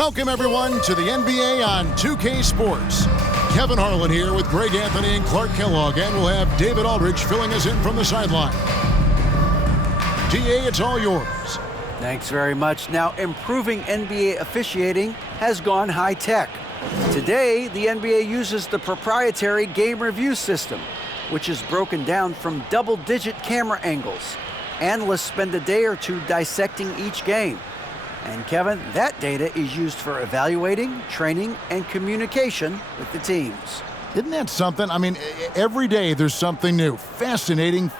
Welcome, everyone, to the NBA on 2K Sports. Kevin Harlan here with Greg Anthony and Clark Kellogg, and we'll have David Aldridge filling us in from the sideline. DA, it's all yours. Thanks very much. Now, improving NBA officiating has gone high-tech. Today, the NBA uses the proprietary game review system, which is broken down from double-digit camera angles. Analysts spend a day or two dissecting each game. And Kevin, that data is used for evaluating, training, and communication with the teams. Isn't that something? I mean, every day there's something new. Fascinating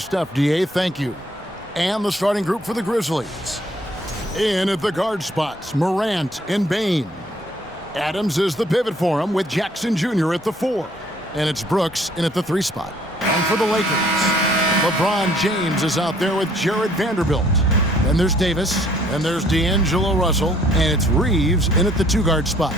stuff, DA. Thank you. And the starting group for the Grizzlies. In at the guard spots, Morant and Bane. Adams is the pivot for him with Jackson Jr. at the 4. And it's Brooks in at the 3 spot. And for the Lakers, LeBron James is out there with Jared Vanderbilt. Then there's Davis, and there's D'Angelo Russell, and it's Reeves in at the 2-guard spot.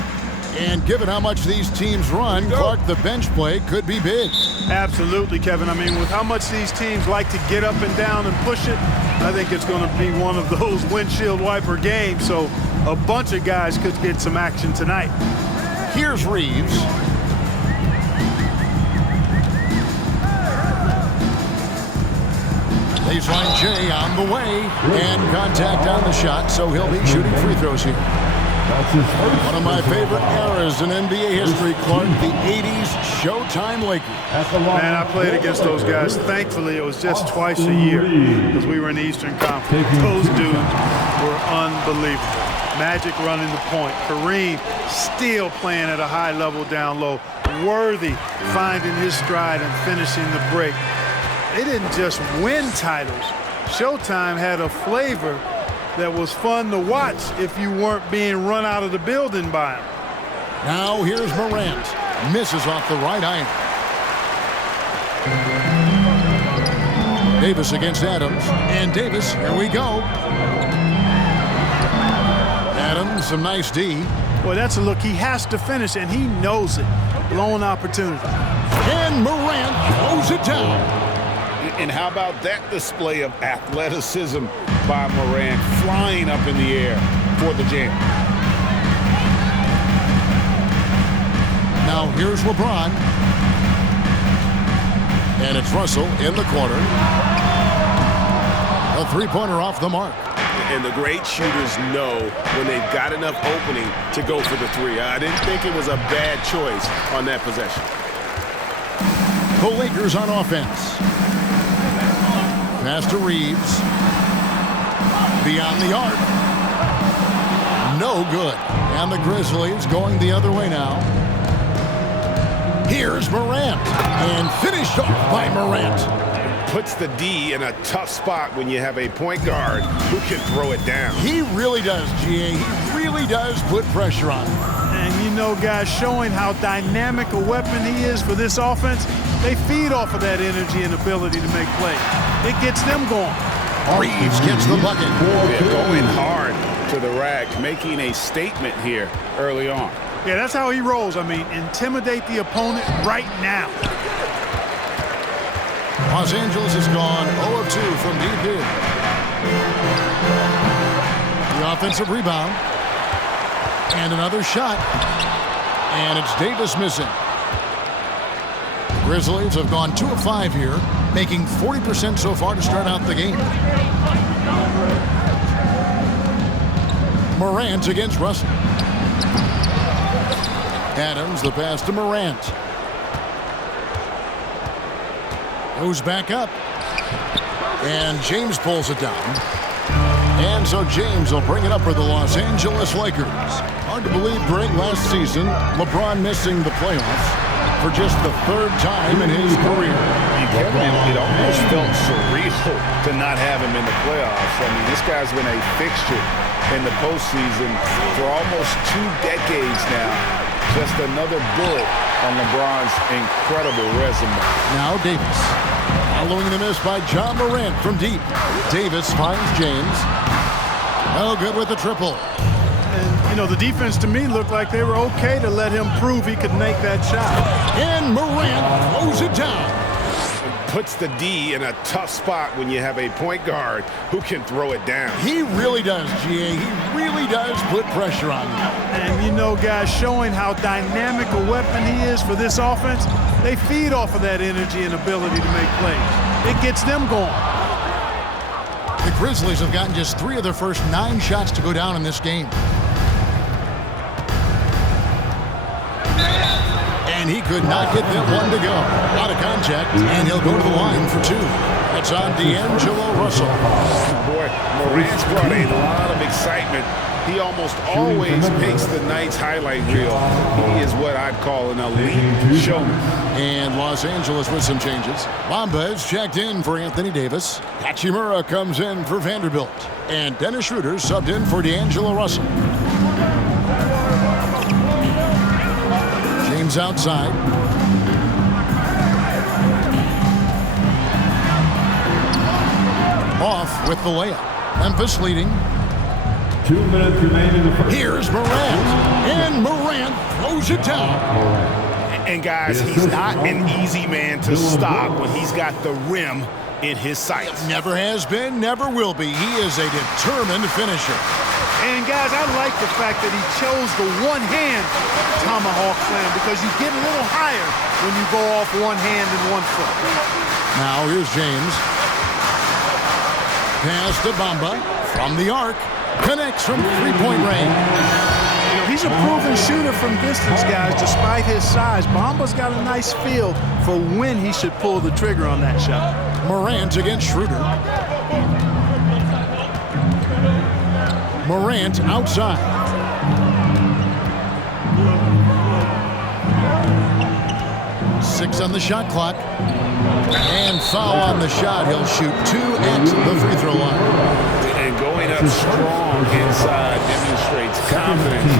And given how much these teams run, Clark, the bench play could be big. Absolutely, Kevin. I mean, with how much these teams like to get up and down and push it, I think it's going to be one of those windshield wiper games. So a bunch of guys could get some action tonight. Here's Reeves. Baseline J on the way, and contact on the shot, so he'll be shooting free throws here. One of my favorite eras in NBA history, Clark, the 80s Showtime Lakers. Man, I played against those guys. Thankfully, it was just twice a year because we were in the Eastern Conference. Those dudes were unbelievable. Magic running the point. Kareem still playing at a high level down low. Worthy finding his stride and finishing the break. They didn't just win titles. Showtime had a flavor that was fun to watch if you weren't being run out of the building by him. Now here's Morant. Misses off the right iron. Davis against Adams. And Davis, here we go. Adams, some nice D. Boy, that's a look. He has to finish, and he knows it. Blown opportunity. And Morant throws it down. And how about that display of athleticism by Morant, flying up in the air for the jam. Now here's LeBron. And it's Russell in the corner. A 3-pointer off the mark. And the great shooters know when they've got enough opening to go for the 3. I didn't think it was a bad choice on that possession. The Lakers on offense. Pass to Reeves. Beyond the arc. No good. And the Grizzlies going the other way now. Here's Morant. And finished off by Morant. Puts the D in a tough spot when you have a point guard who can throw it down. He really does, GA. He really does put pressure on him. And you know, guys, showing how dynamic a weapon he is for this offense, they feed off of that energy and ability to make plays. It gets them going. Reeves gets the bucket. Yeah, going hard to the rack, making a statement here early on. Yeah, that's how he rolls. I mean, intimidate the opponent right now. Los Angeles has gone 0 of 2 from deep here. The offensive rebound. And another shot. And it's Davis missing. Grizzlies have gone 2 of 5 here, making 40% so far to start out the game. Morant against Russell. Adams, the pass to Morant. Goes back up. And James pulls it down. And so James will bring it up for the Los Angeles Lakers. Hard to believe, Greg, last season, LeBron missing the playoffs for just the 3rd time in his career. It almost felt surreal to not have him in the playoffs. I mean, this guy's been a fixture in the postseason for almost 2 decades now. Just another bullet on LeBron's incredible resume. Now Davis. Following the miss by John Morant from deep. Davis finds James. Oh, good with the triple. And, you know, the defense to me looked like they were okay to let him prove he could make that shot. And Morant throws it down. puts the D in a tough spot when you have a point guard who can throw it down. He really does, GA. He really does put pressure on you. And you know, guys, showing how dynamic a weapon he is for this offense, they feed off of that energy and ability to make plays. It gets them going. The Grizzlies have gotten just 3 of their first 9 shots to go down in this game. And he could not get that one to go. Out of contact, and he'll go to the line for 2. That's on D'Angelo Russell. Boy, Morant's brought a lot of excitement. He almost always picks the night's highlight reel. He is what I'd call an elite showman. And Los Angeles with some changes. Bamba is checked in for Anthony Davis. Hachimura comes in for Vanderbilt. And Dennis Schroeder subbed in for D'Angelo Russell. James outside. Off with the layup. Memphis leading. 2 minutes remaining in the first. Here's Morant. And Morant throws it down. And guys, he's not an easy man to stop when he's got the rim in his sights. Never has been, never will be. He is a determined finisher. And guys, I like the fact that he chose the one-hand tomahawk slam because you get a little higher when you go off one hand and one foot. Now here's James. Pass to Bamba from the arc. Connects from three-point range. You know, he's a proven shooter from distance, guys, despite his size. Bamba's got a nice feel for when he should pull the trigger on that shot. Morant against Schroeder. Morant outside. Six on the shot clock. And foul on the shot. He'll shoot 2 at the free throw line. And going up strong inside demonstrates confidence.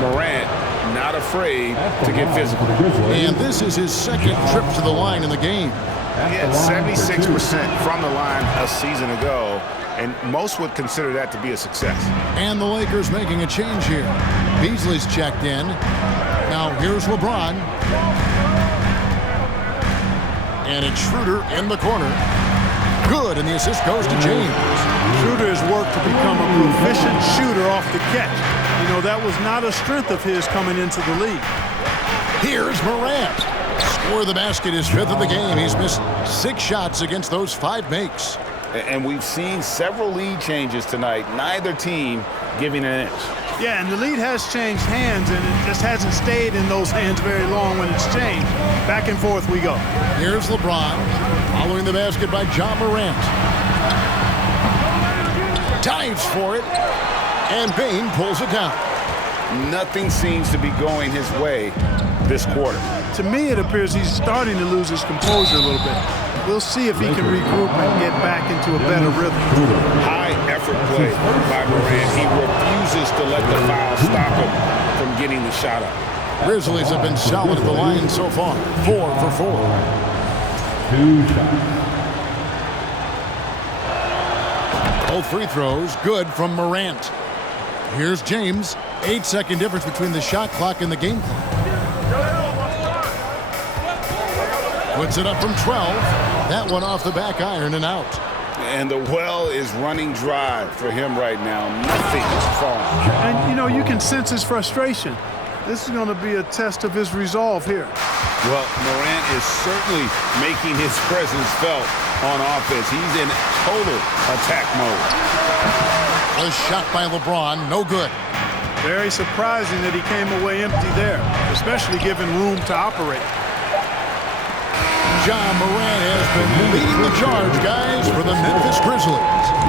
Morant not afraid to get physical. And this is his second trip to the line in the game. He had 76% from the line a season ago, and most would consider that to be a success. And the Lakers making a change here. Beasley's checked in. Now here's LeBron. And it's Schroeder in the corner. Good, and the assist goes to James. Schroeder has worked to become a proficient shooter off the catch. You know, that was not a strength of his coming into the league. Here's Morant. Score the basket, his 5th of the game. He's missed 6 shots against those 5 makes. And we've seen several lead changes tonight, neither team giving an inch. Yeah, and the lead has changed hands, and it just hasn't stayed in those hands very long when it's changed. Back and forth we go. Here's LeBron, following the basket by John Morant. Dives for it, and Bain pulls it down. Nothing seems to be going his way this quarter. To me, it appears he's starting to lose his composure a little bit. We'll see if he can regroup and get back into a better rhythm. High effort play by Morant. He refuses to let the foul stop him from getting the shot up. Grizzlies have been solid at the line so far. 4 for 4. 2 shots. Both free throws good from Morant. Here's James. 8-second difference between the shot clock and the game clock. Puts it up from 12. That one off the back iron and out. And the well is running dry for him right now. Nothing is falling. And, you know, you can sense his frustration. This is going to be a test of his resolve here. Well, Morant is certainly making his presence felt on offense. He's in total attack mode. A shot by LeBron, no good. Very surprising that he came away empty there, especially given room to operate. John Morant has been leading the charge, guys, for the Memphis Grizzlies.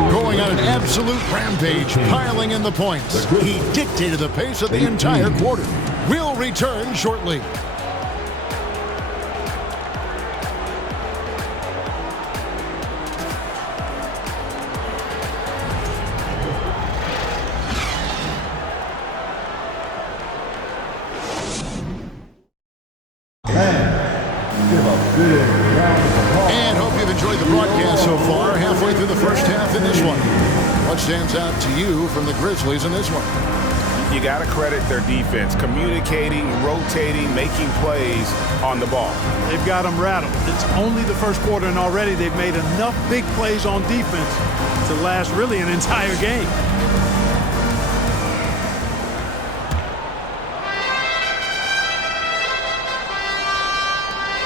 Going on an absolute rampage, piling in the points. He dictated the pace of the entire quarter. We'll return shortly. And hope you've enjoyed the broadcast so far. Halfway through the first half in this one. What stands out to you from the Grizzlies in this one? you got to credit their defense, communicating, rotating, making plays on the ball. They've got them rattled. It's only the first quarter, and already they've made enough big plays on defense to last really an entire game.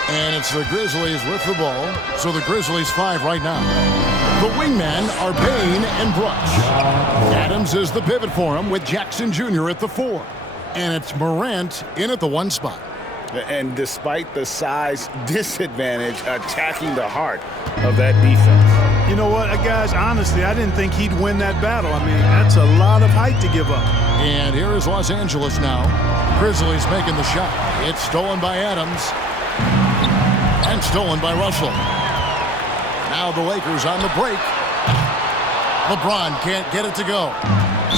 And it's the Grizzlies with the ball. So the Grizzlies 5 right now. The wingmen are Bain and Brooks. Adams is the pivot for him with Jackson Jr. at the 4. And it's Morant in at the 1 spot. And despite the size disadvantage, attacking the heart of that defense. You know what, guys, honestly, I didn't think he'd win that battle. I mean, that's a lot of height to give up. And here is Los Angeles now. Grizzlies making the shot. It's stolen by Adams. And stolen by Russell. Now the Lakers on the break. LeBron can't get it to go.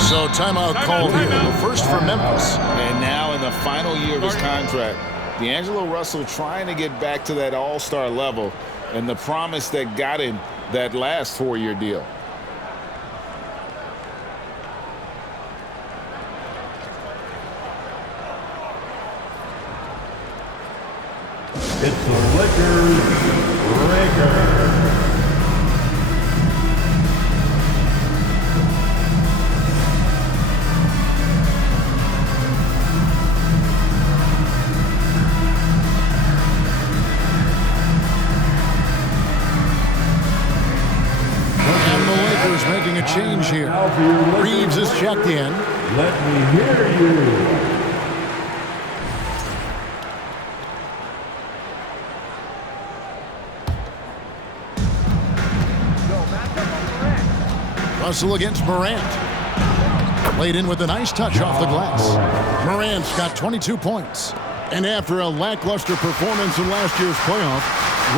So timeout called here. The first for Memphis. And now in the final year of his contract, D'Angelo Russell trying to get back to that all-star level and the promise that got him that last 4-year deal. It's the Lakers. Making a change here. Reeves is checked in. Let me hear you. Russell against Morant. Played in with a nice touch off the glass. Morant's got 22 points. And after a lackluster performance in last year's playoff,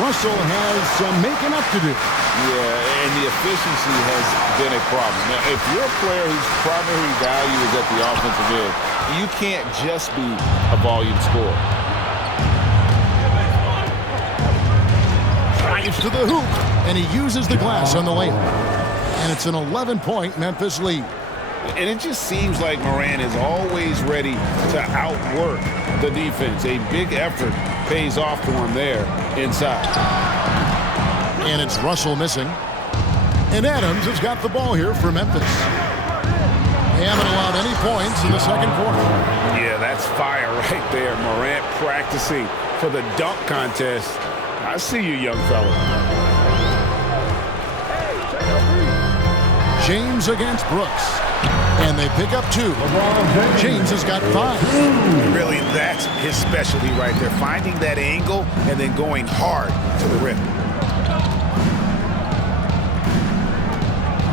Russell has some making up to do. Yeah, and the efficiency has been a problem. Now, if you're a player whose primary value is at the offensive end, you can't just be a volume scorer. Drives to the hoop, and he uses the glass on the layup. And it's an 11-point Memphis lead. And it just seems like Morant is always ready to outwork the defense. A big effort pays off for him there inside. And it's Russell missing. And Adams has got the ball here for Memphis. They haven't allowed any points in the second quarter. Yeah, that's fire right there. Morant practicing for the dunk contest. I see you, young fella. James against Brooks. And they pick up 2. James has got 5. Really, that's his specialty right there. Finding that angle and then going hard to the rim.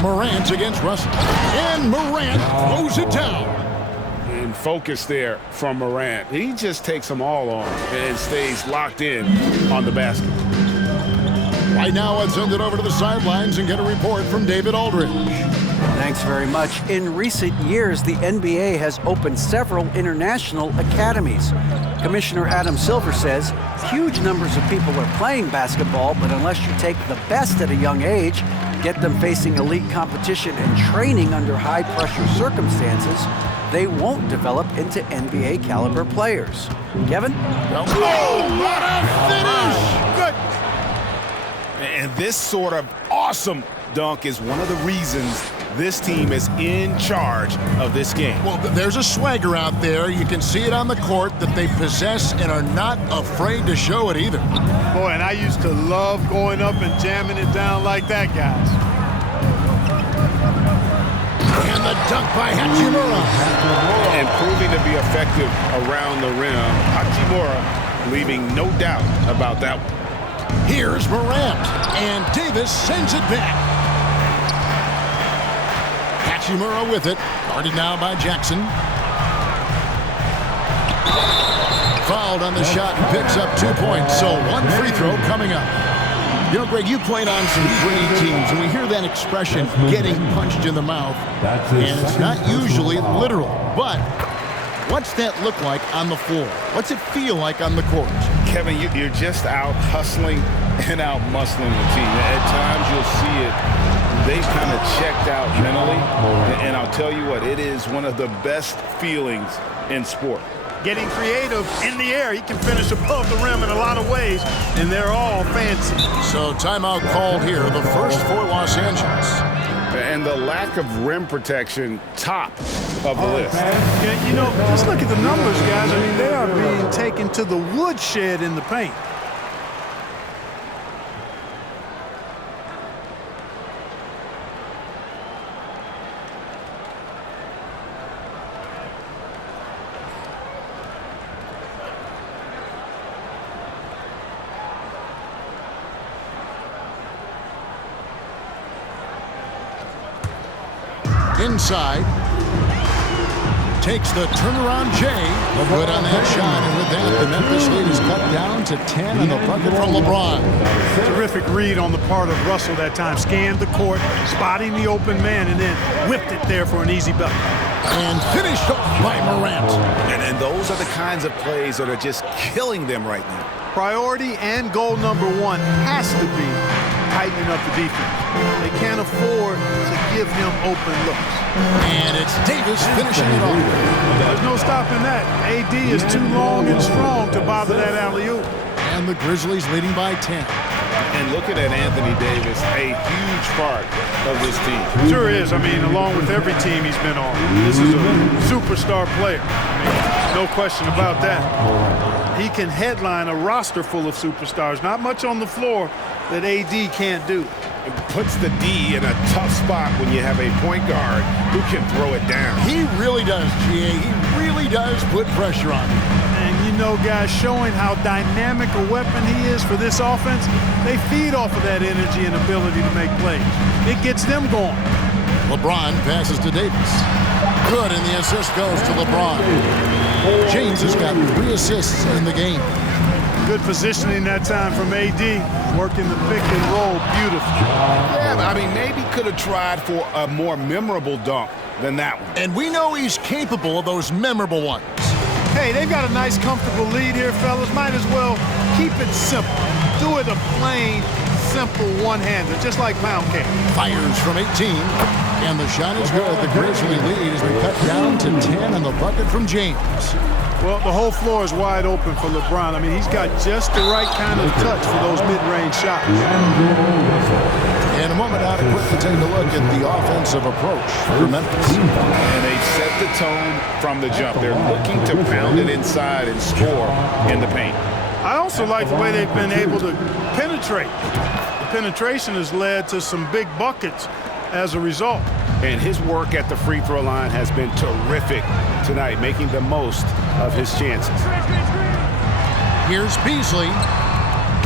Morant against Russell. And Morant throws it down. And focus there from Morant. He just takes them all on and stays locked in on the basket. Right now, let's send it over to the sidelines and get a report from David Aldridge. Thanks very much. In recent years, the NBA has opened several international academies. Commissioner Adam Silver says huge numbers of people are playing basketball, but unless you take the best at a young age, get them facing elite competition and training under high-pressure circumstances, they won't develop into NBA caliber players. Kevin? Oh, what a finish! Good. And this sort of awesome dunk is one of the reasons this team is in charge of this game. Well, there's a swagger out there. You can see it on the court that they possess and are not afraid to show it either. Boy, and I used to love going up and jamming it down like that, guys. And the dunk by Hachimura. And proving to be effective around the rim. Hachimura leaving no doubt about that one. Here's Morant, and Davis sends it back. Hachimura with it, guarded now by Jackson. Fouled on the shot and picks up 2 points, so 1 free throw coming up. You know, Greg, you played on some gritty teams, and we hear that expression, getting punched in the mouth, and it's not usually literal, but what's that look like on the floor? What's it feel like on the court? Kevin, you're just out hustling and out muscling the team. At times you'll see it they've kind of checked out mentally. And I'll tell you what, it is one of the best feelings in sport. Getting creative in the air. He can finish above the rim in a lot of ways, and they're all fancy. So timeout called here, the first for Los Angeles. And the lack of rim protection, top of the list. Yeah, you know, just look at the numbers, guys. I mean, they are being taken to the woodshed in the paint. Inside. Takes the turnaround J. Good on that shot, and with that, the Memphis lead is cut down to 10 and the bucket from LeBron. Terrific read on the part of Russell that time. Scanned the court, spotting the open man, and then whipped it there for an easy bucket. And finished off by Morant. And those are the kinds of plays that are just killing them right now. Priority and goal number one has to be tightening up the defense. They can't afford to give him open looks. And it's Davis finishing it off. There's no stopping that. AD is too long and strong to bother that alley-oop. And the Grizzlies leading by 10. And looking at Anthony Davis, a huge part of this team. Sure is. I mean, along with every team he's been on. This is a superstar player. I mean, no question about that. He can headline a roster full of superstars. Not much on the floor that AD can't do. It puts the D in a tough spot when you have a point guard who can throw it down. He really does, GA. He really does put pressure on him. And you know, guys, showing how dynamic a weapon he is for this offense, they feed off of that energy and ability to make plays. It gets them going. LeBron passes to Davis. Good, and the assist goes to LeBron. James has got 3 assists in the game. Good positioning that time from AD, working the pick and roll beautifully. Yeah, but I mean, maybe could have tried for a more memorable dunk than that one. And we know he's capable of those memorable ones. Hey, they've got a nice, comfortable lead here, fellas. Might as well keep it simple. Do it a plain, simple one-hander, just like pound cake. Fires from 18, and the shot is good. The Grizzly lead has been cut down to 10, and the bucket from James. Well, the whole floor is wide open for LeBron. I mean, he's got just the right kind of touch for those mid-range shots. In a moment now to quickly take a look at the offensive approach for Memphis. And they set the tone from the jump. They're looking to pound it inside and score in the paint. I also like the way they've been able to penetrate. The penetration has led to some big buckets as a result. And his work at the free throw line has been terrific tonight, making the most of his chances. Here's Beasley.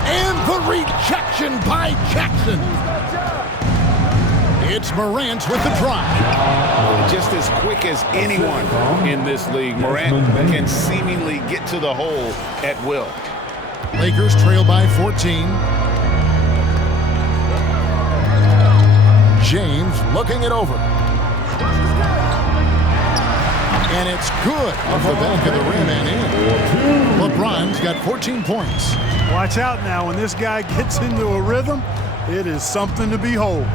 And the rejection by Jackson. It's Morant with the drive. Just as quick as anyone in this league, Morant can seemingly get to the hole at will. Lakers trail by 14. James looking it over. And it's good off the back of the rim and in. LeBron's got 14 points. Watch out now. When this guy gets into a rhythm, it is something to behold.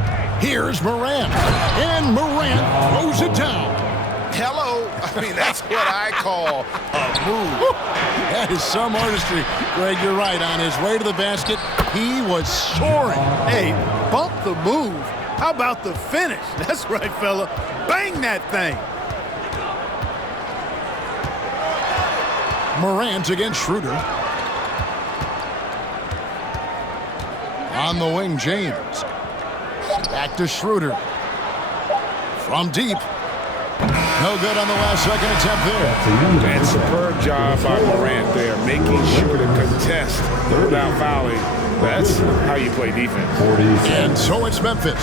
Here's Morant. And Morant throws it down. Hello. I mean, that's what I call a move. That is some artistry. Greg, you're right. On his way to the basket, he was soaring. Hey, bump the move. How about the finish? That's right, fella. Bang that thing. Morant against Schroeder. On the wing, James. Back to Schroeder. From deep. No good on the last second attempt there. And superb job by Morant there, making sure to contest without fouling. That's how you play defense. And so it's Memphis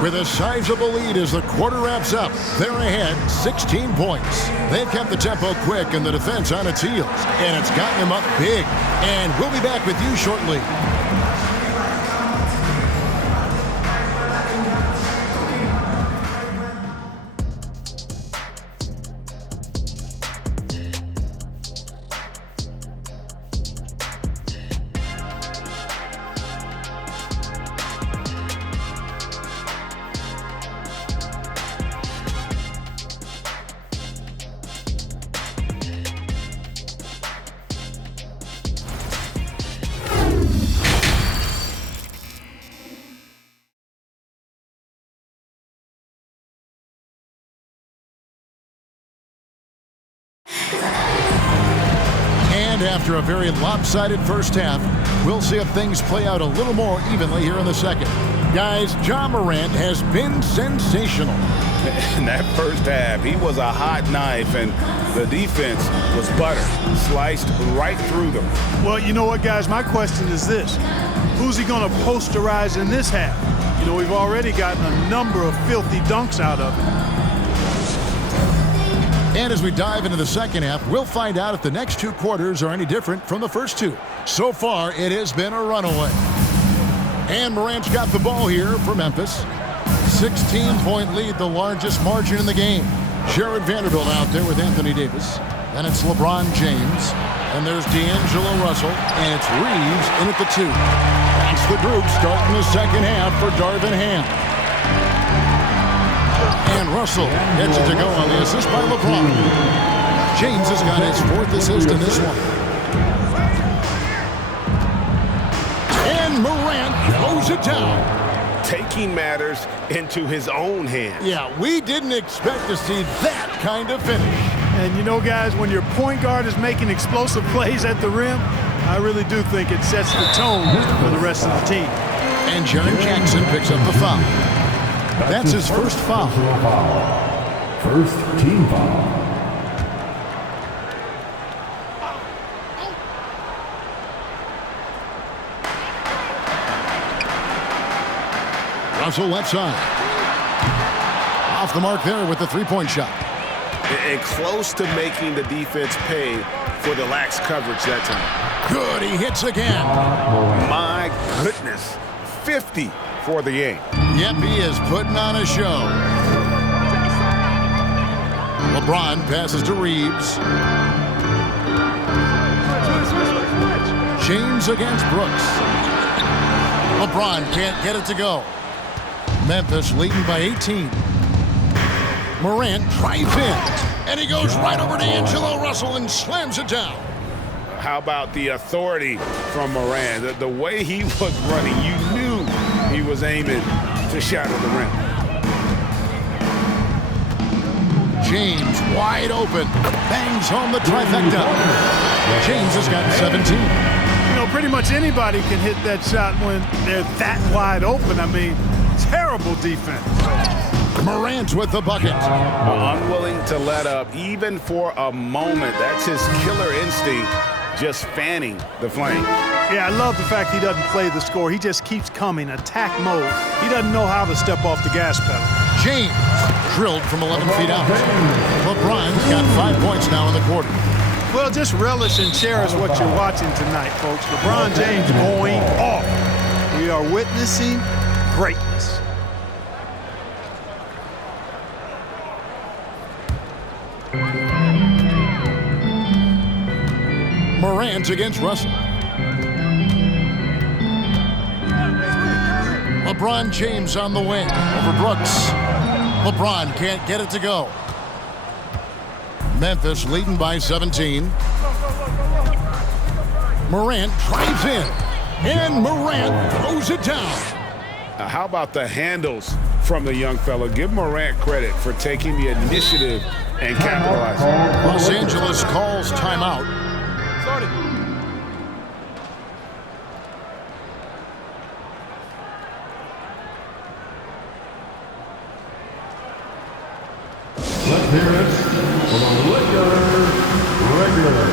with a sizable lead as the quarter wraps up. They're ahead 16 points. They've kept the tempo quick and the defense on its heels. And it's gotten them up big. And we'll be back with you shortly. after a very lopsided first half, we'll see if things play out a little more evenly here in the second. Guys, Ja Morant has been sensational. In that first half, he was a hot knife, and the defense was butter, sliced right through them. Well, you know what, guys? My question is this. Who's he going to posterize in this half? You know, we've already gotten a number of filthy dunks out of him. And as we dive into the second half, we'll find out if the next two quarters are any different from the first two. So far, it has been a runaway. And Morant's got the ball here for Memphis. 16-point lead, the largest margin in the game. Jared Vanderbilt out there with Anthony Davis. Then it's LeBron James. And there's D'Angelo Russell. And it's Reeves in at the 2. That's the group starting the second half for Darvin Ham. And Russell gets it to go on the assist by LeBron. James has got his 4th assist in this one. And Morant throws it down. Taking matters into his own hands. Yeah, we didn't expect to see that kind of finish. And you know, guys, when your point guard is making explosive plays at the rim, I really do think it sets the tone for the rest of the team. And Jaren Jackson picks up the foul. That's his first foul. First team foul. Russell left side. Off the mark there with the three-point shot. And close to making the defense pay for the lax coverage that time. Good, he hits again. My goodness. 50 for the game. Yep, he is putting on a show. LeBron passes to Reeves. James against Brooks. LeBron can't get it to go. Memphis leading by 18. Morant drives in, and he goes right over to D'Angelo Russell and slams it down. How about the authority from Morant? The way he was running, you knew he was aiming to shatter the rim. James wide open, bangs home the trifecta. James has got 17. You know, pretty much anybody can hit that shot when they're that wide open. I mean, terrible defense. Morant with the bucket. Unwilling to let up even for a moment. That's his killer instinct, just fanning the flame. Yeah, I love the fact he doesn't play the score. He just keeps coming, attack mode. He doesn't know how to step off the gas pedal. James drilled from 11 feet out. LeBron's got 5 points now in the quarter. Well, just relish and cherish what you're watching tonight, folks. LeBron James going off. We are witnessing greatness. Morant against Russell. LeBron James on the wing over Brooks. LeBron can't get it to go. Memphis leading by 17. Morant drives in, and Morant throws it down. How about the handles from the young fella? Give Morant credit for taking the initiative and capitalizing. Los Angeles calls timeout. Let's hear it for the Lakers regular.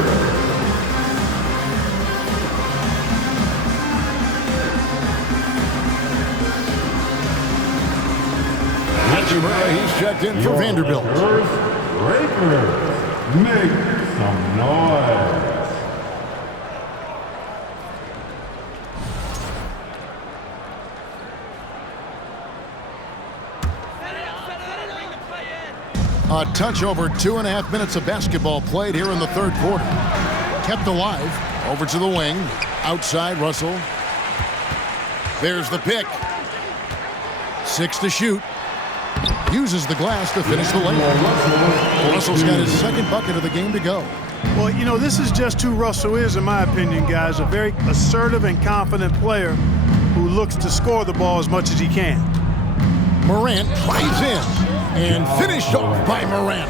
He's checked in for Vanderbilt. Lakers, make some noise. A touch over 2.5 minutes of basketball played here in the third quarter. Kept alive. Over to the wing. Outside Russell. There's the pick. 6 to shoot. Uses the glass to finish the layup. Russell's got his second bucket of the game to go. Well, you know, this is just who Russell is, in my opinion, guys. A very assertive and confident player who looks to score the ball as much as he can. Morant drives in. And finished off by Morant.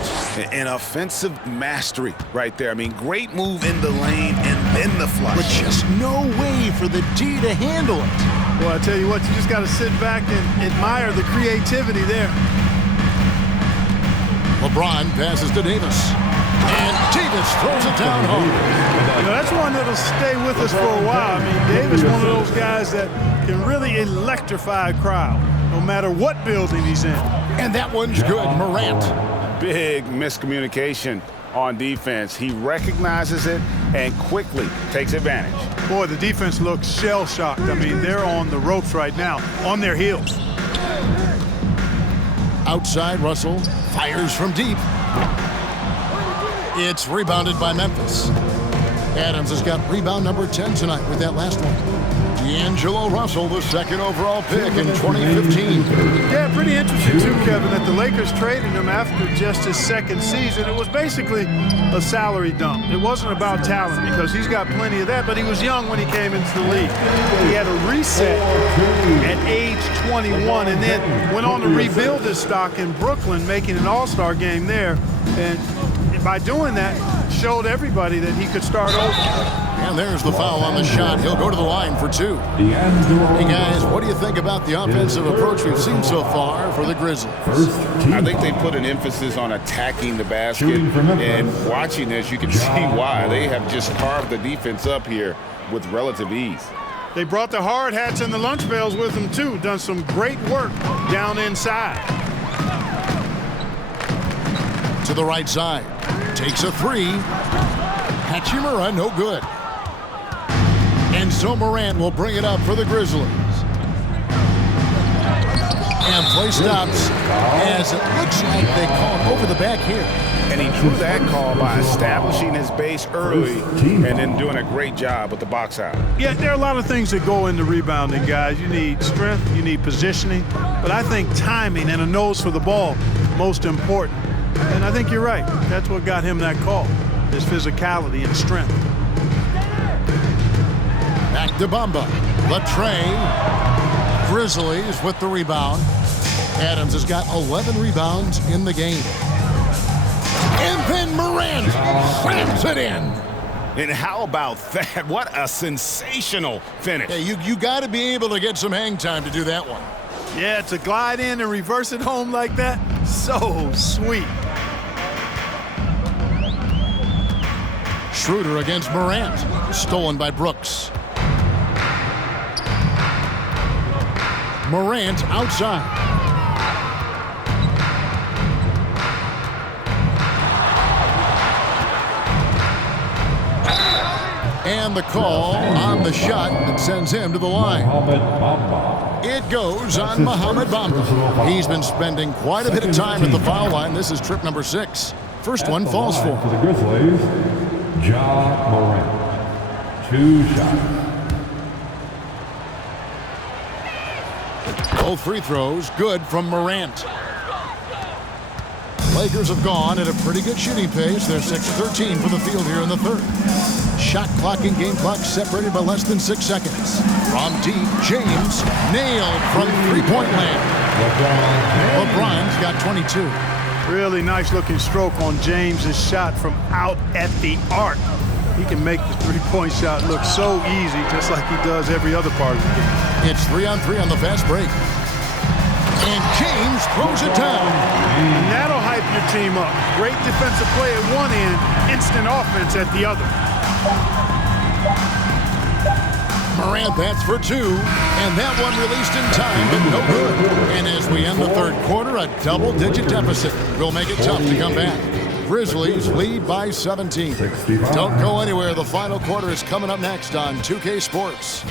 An offensive mastery right there. I mean, great move in the lane and then the flush. But just no way for the D to handle it. Well, I tell you what, you just got to sit back and admire the creativity there. LeBron passes to Davis. And Davis throws it down home. You know, that's one that'll stay with us for a while. I mean, Davis, one of those guys that can really electrify a crowd, no matter what building he's in. And that one's good, Morant. Big miscommunication on defense. He recognizes it and quickly takes advantage. Boy, the defense looks shell-shocked. I mean, they're on the ropes right now, on their heels. Outside, Russell fires from deep. It's rebounded by Memphis. Adams has got rebound number 10 tonight with that last one. D'Angelo Russell, the second overall pick in 2015. Yeah, pretty interesting too, Kevin, that the Lakers traded him after just his second season. It was basically a salary dump. It wasn't about talent because he's got plenty of that, but he was young when he came into the league. He had a reset at age 21 and then went on to rebuild his stock in Brooklyn, making an all-star game there. And by doing that, showed everybody that he could start over. And there's the foul on the shot. He'll go to the line for two. Hey, guys, what do you think about the offensive approach we've seen so far for the Grizzlies? I think they put an emphasis on attacking the basket, and watching this, you can see why. They have just carved the defense up here with relative ease. They brought the hard hats and the lunch bells with them, too. Done some great work down inside. To the right side. Takes a three. Hachimura, no good. And so Morant will bring it up for the Grizzlies. And play stops as it looks like they call him over the back here. And he drew that call by establishing his base early and then doing a great job with the box out. Yeah, there are a lot of things that go into rebounding, guys. You need strength, you need positioning, but I think timing and a nose for the ball, most important. And I think you're right. That's what got him that call, his physicality and strength. Back to Bamba. Latrey. Grizzlies with the rebound. Adams has got 11 rebounds in the game. And then Morant slams it in. And how about that? What a sensational finish. Yeah, you got to be able to get some hang time to do that one. Yeah, to glide in and reverse it home like that, so sweet. Schroeder against Morant. Stolen by Brooks. Morant outside. And the call on the shot that sends him to the line. It goes on Mohamed Bamba. He's been spending quite a bit of time at the foul line. This is trip number 6. First one falls for the Grizzlies, Ja Morant. 2 shots. Both free throws good from Morant. Lakers have gone at a pretty good shooting pace. They're 6-13 for the field here in the third. Shot clock and game clock separated by less than 6 seconds. From deep, James nailed from three-point land. LeBron's got 22. Really nice looking stroke on James's shot from out at the arc. He can make the three-point shot look so easy, just like he does every other part of the game. It's 3-on-3 on the fast break. And James throws it down. And that'll hype your team up. Great defensive play at one end, instant offense at the other. Morant bats for 2, and that one released in time, but no good. And as we end the third quarter, a double-digit deficit will make it tough to come back. Grizzlies lead by 17. Don't go anywhere. The final quarter is coming up next on 2K Sports.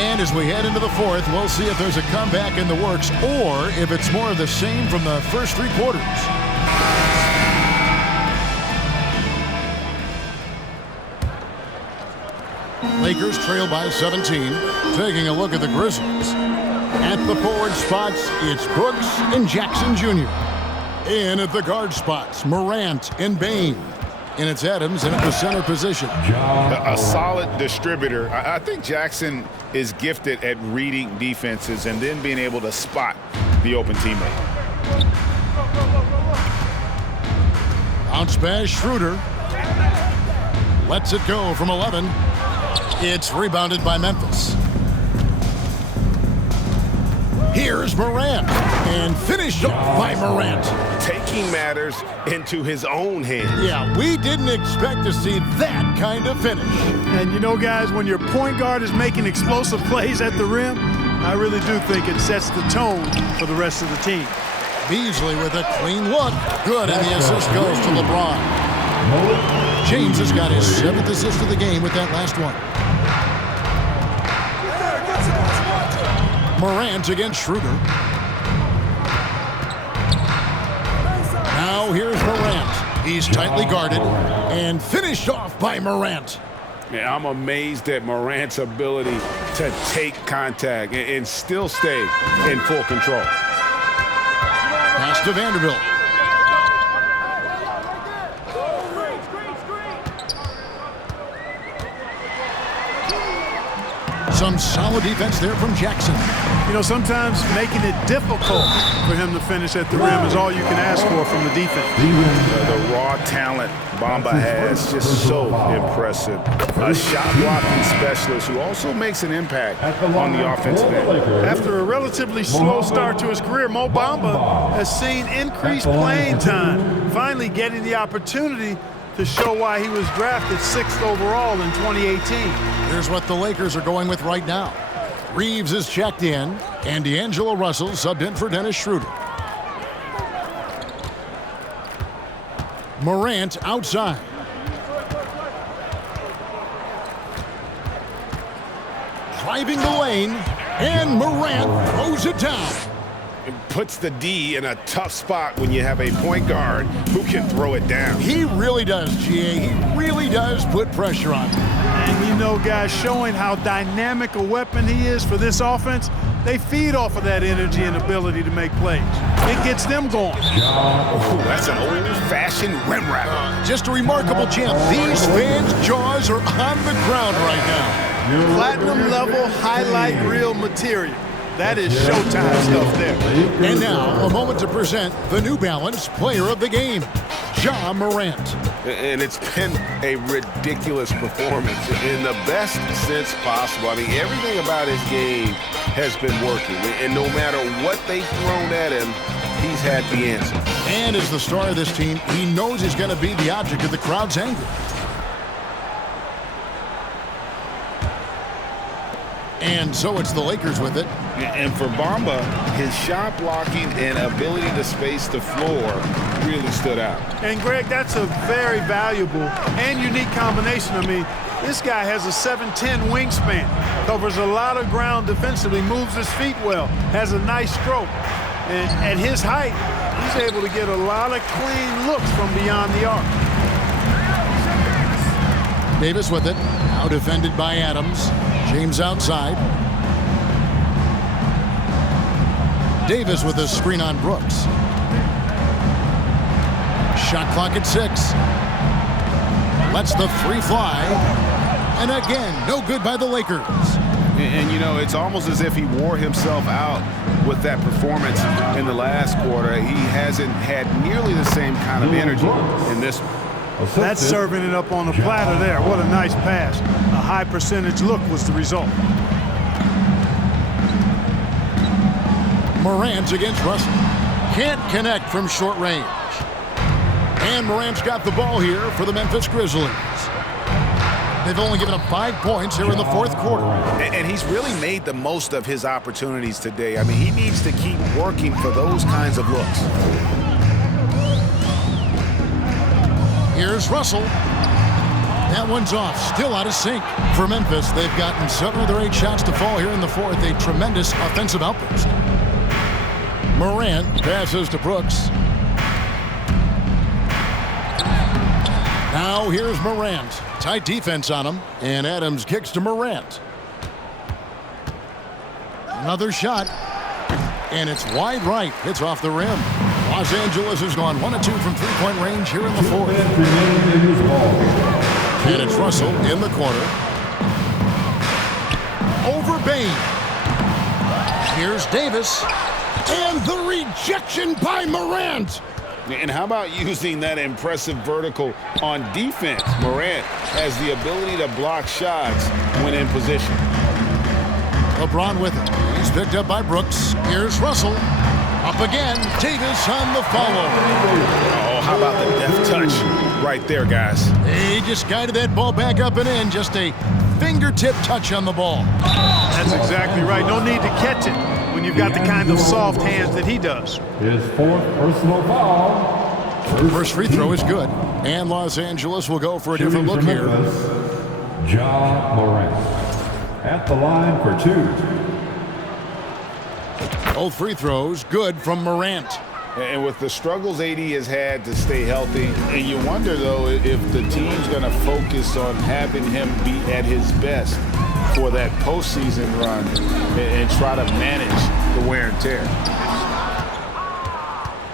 And as we head into the fourth, we'll see if there's a comeback in the works or if it's more of the same from the first 3 quarters. Lakers trail by 17. Taking a look at the Grizzlies. At the forward spots, it's Brooks and Jackson Jr. In at the guard spots, Morant and Bain. And it's Adams in at the center position. A solid distributor. I think Jackson is gifted at reading defenses and then being able to spot the open teammate. Bounce pass, Schroeder. Lets it go from 11. It's rebounded by Memphis. Here's Morant, and finished off by Morant. Taking matters into his own hands. Yeah, we didn't expect to see that kind of finish. And you know, guys, when your point guard is making explosive plays at the rim, I really do think it sets the tone for the rest of the team. Beasley with a clean look. Good, and the assist goes to LeBron. James has got his 7th assist of the game with that last one. Morant against Schroeder. Now here's Morant. He's tightly guarded and finished off by Morant. Yeah, I'm amazed at Morant's ability to take contact and still stay in full control. Pass to Vanderbilt. Some solid defense there from Jackson. You know, sometimes making it difficult for him to finish at the rim is all you can ask for from the defense. The raw talent Bamba has, just so impressive. A shot blocking specialist who also makes an impact on the offensive end. After a relatively slow start to his career, Mo Bamba has seen increased playing time, finally getting the opportunity to show why he was drafted 6th overall in 2018. Here's what the Lakers are going with right now. Reeves is checked in, and D'Angelo Russell subbed in for Dennis Schroeder. Morant outside. Driving the lane, and Morant throws it down. It puts the D in a tough spot when you have a point guard who can throw it down. He really does, GA. He really does put pressure on him. And you know, guys, showing how dynamic a weapon he is for this offense, they feed off of that energy and ability to make plays. It gets them going. Oh, that's an old-fashioned rim wrapper. Just a remarkable jam. These fans' jaws are on the ground right now. Platinum level highlight reel material. That is Showtime stuff there. And now, a moment to present the New Balance Player of the Game, Ja Morant. And it's been a ridiculous performance in the best sense possible. I mean, everything about his game has been working. And no matter what they've thrown at him, he's had the answer. And as the star of this team, he knows he's going to be the object of the crowd's anger. And so it's the Lakers with it. And for Bamba, his shot blocking and ability to space the floor really stood out. And Greg, that's a very valuable and unique combination. I mean, this guy has a 7'10" wingspan, covers a lot of ground defensively, moves his feet well, has a nice stroke. And at his height, he's able to get a lot of clean looks from beyond the arc. Davis with it. Now defended by Adams. James outside. Davis with a screen on Brooks. Shot clock at 6. Lets the three fly. And again, no good by the Lakers. And you know, it's almost as if he wore himself out with that performance in the last quarter. He hasn't had nearly the same kind of energy in this one. That's serving it up on the platter there. What a nice pass. A high percentage look was the result. Morant against Russell. Can't connect from short range. And Morant's got the ball here for the Memphis Grizzlies. They've only given up 5 points here in the 4th quarter. And he's really made the most of his opportunities today. I mean, he needs to keep working for those kinds of looks. Here's Russell. That one's off, still out of sync. For Memphis, they've gotten 7 of their 8 shots to fall here in the 4th. A tremendous offensive outburst. Morant passes to Brooks. Now here's Morant. Tight defense on him, and Adams kicks to Morant. Another shot. And it's wide right. Hits off the rim. Los Angeles has gone 1 of 2 from three-point range here in the fourth. And it's Russell in the corner. Over Bain. Here's Davis. And the rejection by Morant. And how about using that impressive vertical on defense? Morant has the ability to block shots when in position. LeBron with it. He's picked up by Brooks. Here's Russell. Up again. Davis on the follow. Oh, how about the deft touch right there, guys? He just guided that ball back up and in. Just a fingertip touch on the ball. That's exactly right. No need to catch it when you've got the kind of soft hands that he does. His fourth personal foul. First free throw is good. And Los Angeles will go for a different look here. Ja Morant at the line for 2. Both free throws good from Morant. And with the struggles AD has had to stay healthy, and you wonder, though, if the team's going to focus on having him be at his best for that postseason run and try to manage the wear and tear.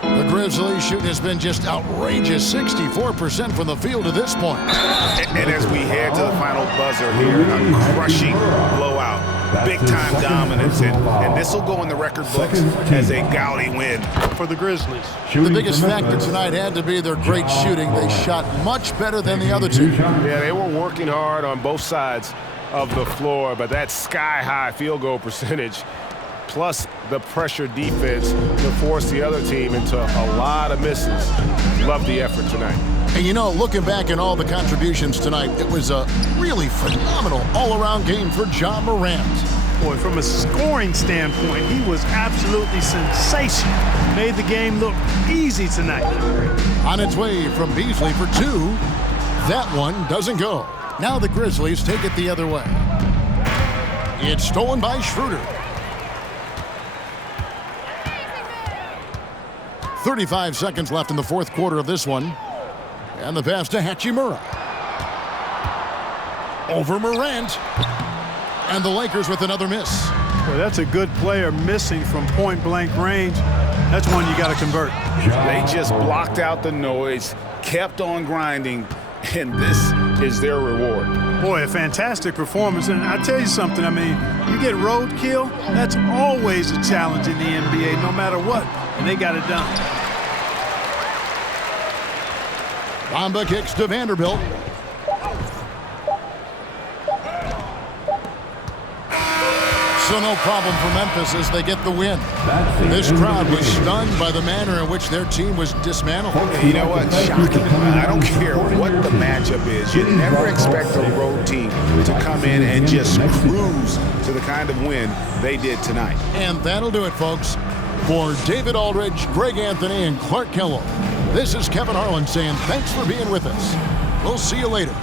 The Grizzlies shooting has been just outrageous, 64% from the field to this point. And as we head to the final buzzer here, a crushing blowout, big-time dominance, and this will go in the record books as a gaudy win for the Grizzlies. The biggest factor tonight had to be their great shooting. They shot much better than the other two. Yeah, they were working hard on both sides of the floor, but that sky-high field goal percentage plus the pressure defense to force the other team into a lot of misses. Love the effort tonight. And you know, looking back at all the contributions tonight, it was a really phenomenal all-around game for Ja Morant. Boy, from a scoring standpoint, he was absolutely sensational. Made the game look easy tonight. On its way from Beasley for 2. That one doesn't go. Now the Grizzlies take it the other way. It's stolen by Schroeder. 35 seconds left in the fourth quarter of this one. And the pass to Hachimura. Over Morant. And the Lakers with another miss. Well, that's a good player missing from point-blank range. That's one you got to convert. They just blocked out the noise, kept on grinding, and this is their reward. Boy, a fantastic performance. And I tell you something, I mean, you get roadkill, that's always a challenge in the NBA, no matter what. And they got it done. Bamba kicks to Vanderbilt. So no problem for Memphis as they get the win. This crowd was stunned by the manner in which their team was dismantled. You know what? Shocking. I don't care what the matchup is. You never expect a road team to come in and just cruise to the kind of win they did tonight. And that'll do it, folks. For David Aldridge, Greg Anthony, and Clark Kellogg, this is Kevin Harlan saying thanks for being with us. We'll see you later.